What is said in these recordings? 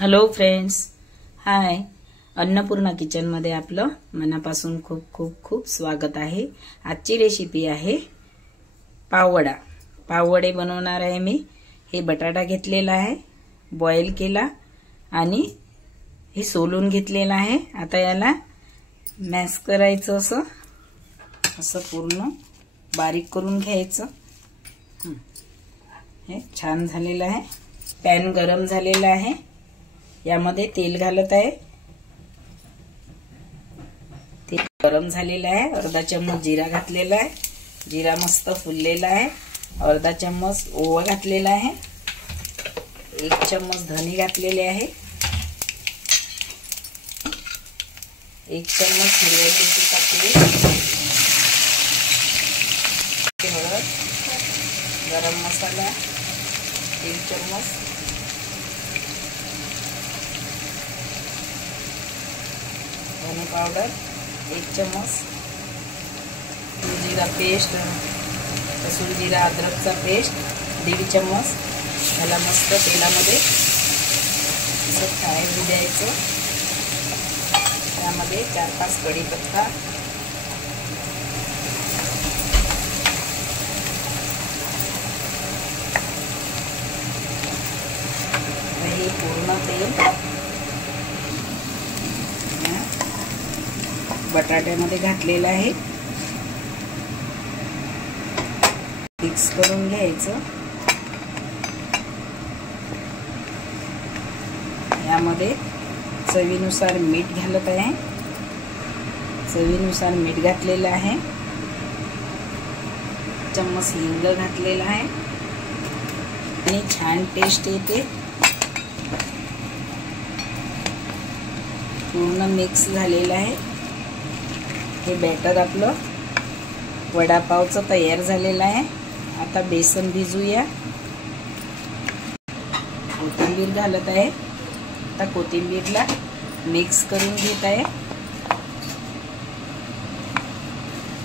Hello friends, हाय. Annapurna kitchen मध्ये आपलं मनापासून खूप खूप खूप स्वागत आहे. आजची रेसिपी आहे पाववडा. पाववडे बनवणार आहे मी. हे बटाटा घेतलेला आहे, बॉईल केला आणि हे सोलून घेतलेला आहे. आता याला मॅश करायचं, असं पूर्ण बारीक करून घ्यायचं. हे छान झालेलं आहे. पॅन गरम झालेला आहे. यामध्ये तेल घालत आहे. तेल गरम झालेलं आहे. अर्धा चम्मच जिरा घातलेला आहे. जिरा मस्त फुललेला आहे. अर्धा चम्मच ओवा घातलेला आहे. 1 चम्मच धने घातलेले आहे. 1 चम्मच हिरव्या मिरची टाकली. हळद, गरम मसाला 1 चम्मच, धने पावडर 1 चम्मच, जीरा पेस्ट, लसूण जीरा अद्रकचा पेस्ट 1.5 चम्मच. याला मस्त तेलामध्ये असं फ्राय होऊ द्यायचं. त्यामध्ये 4-5 कढीपत्ता, हे पूर्ण तेल बटाट्यामध्ये घातलेलं आहे. मिक्स करून घ्यायचं. यामध्ये चवीनुसार मीठ घालत आहे. चवीनुसार मीठ घातलेलं आहे. चम्मच हिंग घातलेला आहे आणि छान टेस्ट येते. पूर्ण मिक्स झालेलं आहे. हे बॅटर आपलं वडापावचं तयार झालेलं आहे. आता बेसन भिजूया. कोथिंबीर घालत आहे. आता कोथिंबीरला मिक्स करून घेत आहे.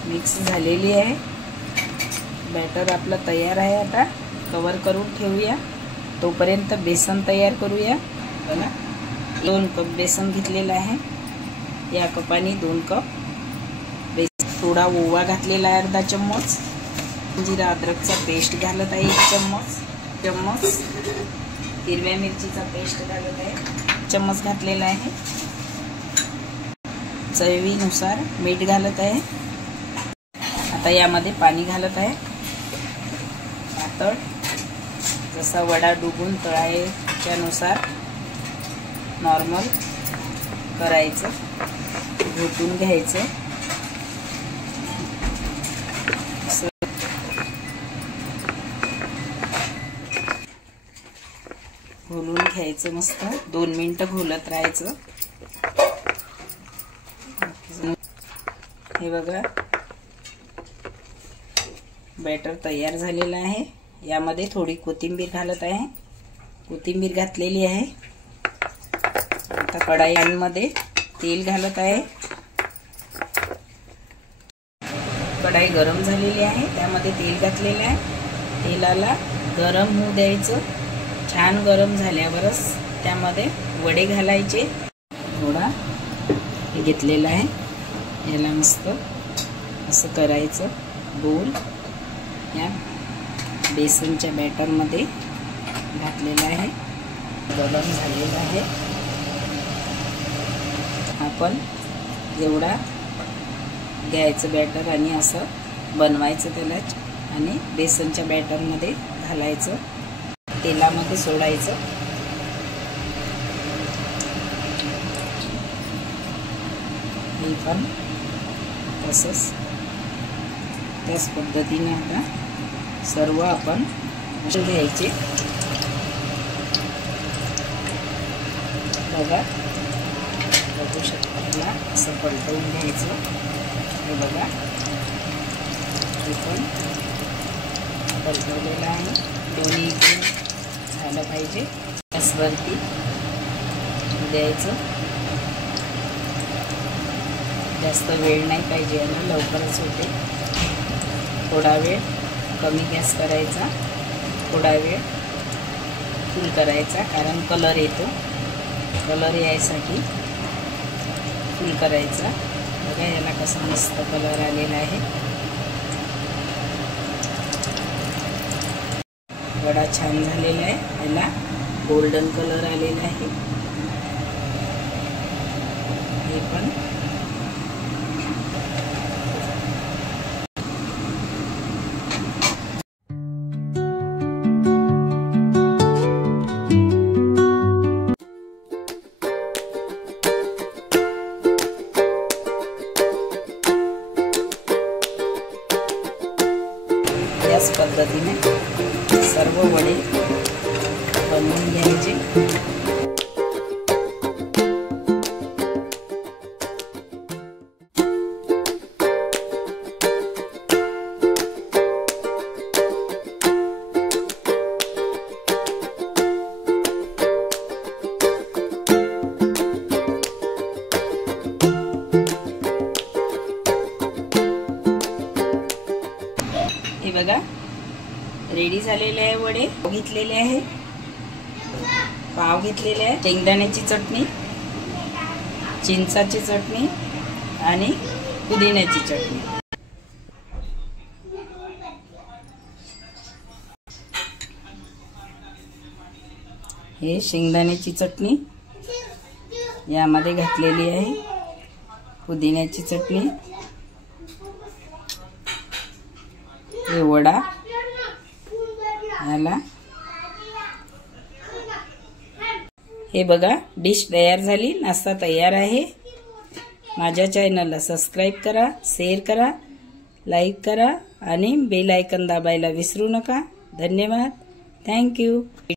मिक्स झालेली आहे. बॅटर आपलं तयार आहे. आता कव्हर करून ठेवूया. तोपर्यंत बेसन तयार करूया. बघा, 2 कप बेसन घेतलेलं आहे. या कपाने 2 कप बेसन. थोडा ओवा घातलेला आहे, अर्धा चम्मच. जिरा अद्रकचा पेस्ट घालत आहे 1 चम्मच. हिरव्या मिरचीचा पेस्ट घालत आहे 1 चम्मच घातलेला आहे. चवीनुसार मीठ घालत आहे. आता यामध्ये पाणी घालत आहे. पातळ, जसा वडा डुबून तळायच्यानुसार नॉर्मल करायचं. घोटून घ्यायचं. घोलून घ्यायचं. मस्त 2 मिनिटं घोलत राहायचं. हे बघा, बॅटर तयार झालेलं आहे. यामध्ये थोडी कोथिंबीर घालत आहे. कोथिंबीर घातलेली आहे. आता कढाईमध्ये तेल घालत आहे. कढाई गरम झालेली आहे. त्यामध्ये तेल घातलेलं आहे. तेलाला गरम होऊ द्यायचं. छान गरम झाल्यावरच त्यामध्ये वडे घालायचे. थोडा हे घेतलेला आहे. याला मस्त असं करायचं. गोल या बेसनच्या बॅटरमध्ये घातलेलं आहे. गरम झालेलं आहे. आपण जेवढा घ्यायचं बॅटर आणि असं बनवायचं त्याला आणि बेसनच्या बॅटरमध्ये घालायचं. तेलामध्ये सोडायचं. हे पण तसंच त्याच पद्धतीने आता सर्व आपण घ्यायचे. बघा, बघू शकता, असं पलटवून घ्यायचं. हे बघा, हे पण पलटवलेलं आहे. दोन्ही झालं पाहिजे. गॅसवरती द्यायचं. जास्त वेळ नाही पाहिजे याला, लवकरच होते. थोडा वेळ कमी गॅस करायचा, थोडा वेळ फुल करायचा, कारण कलर येतो. कलर यायसाठी फुल करायचा। बघा याला कसा मस्त कलर आलेला आहे। वडा छान झालेला आहे, याला गोल्डन कलर आलेला आहे। हे पण याच पद्धतीने सर्व वडे बनवून घ्यायचे। हे बघा रेडी झालेले आहे वडे। घेतलेले आहे, पाव घेतलेले आहे, शेंगदाण्याची चटणी, चिंचाची चटणी आणि पुदिन्याची चटणी। हे शेंगदाण्याची चटणी यामध्ये घातलेली आहे, पुदिन्याची चटणी, हे वडा याला। हे बघा डिश तयार झाली, नाश्ता तयार आहे। माझ्या चॅनलला सबस्क्राइब करा, शेअर करा, लाईक करा आणि बेल आयकॉन दाबायला विसरू नका। धन्यवाद, थँक यू।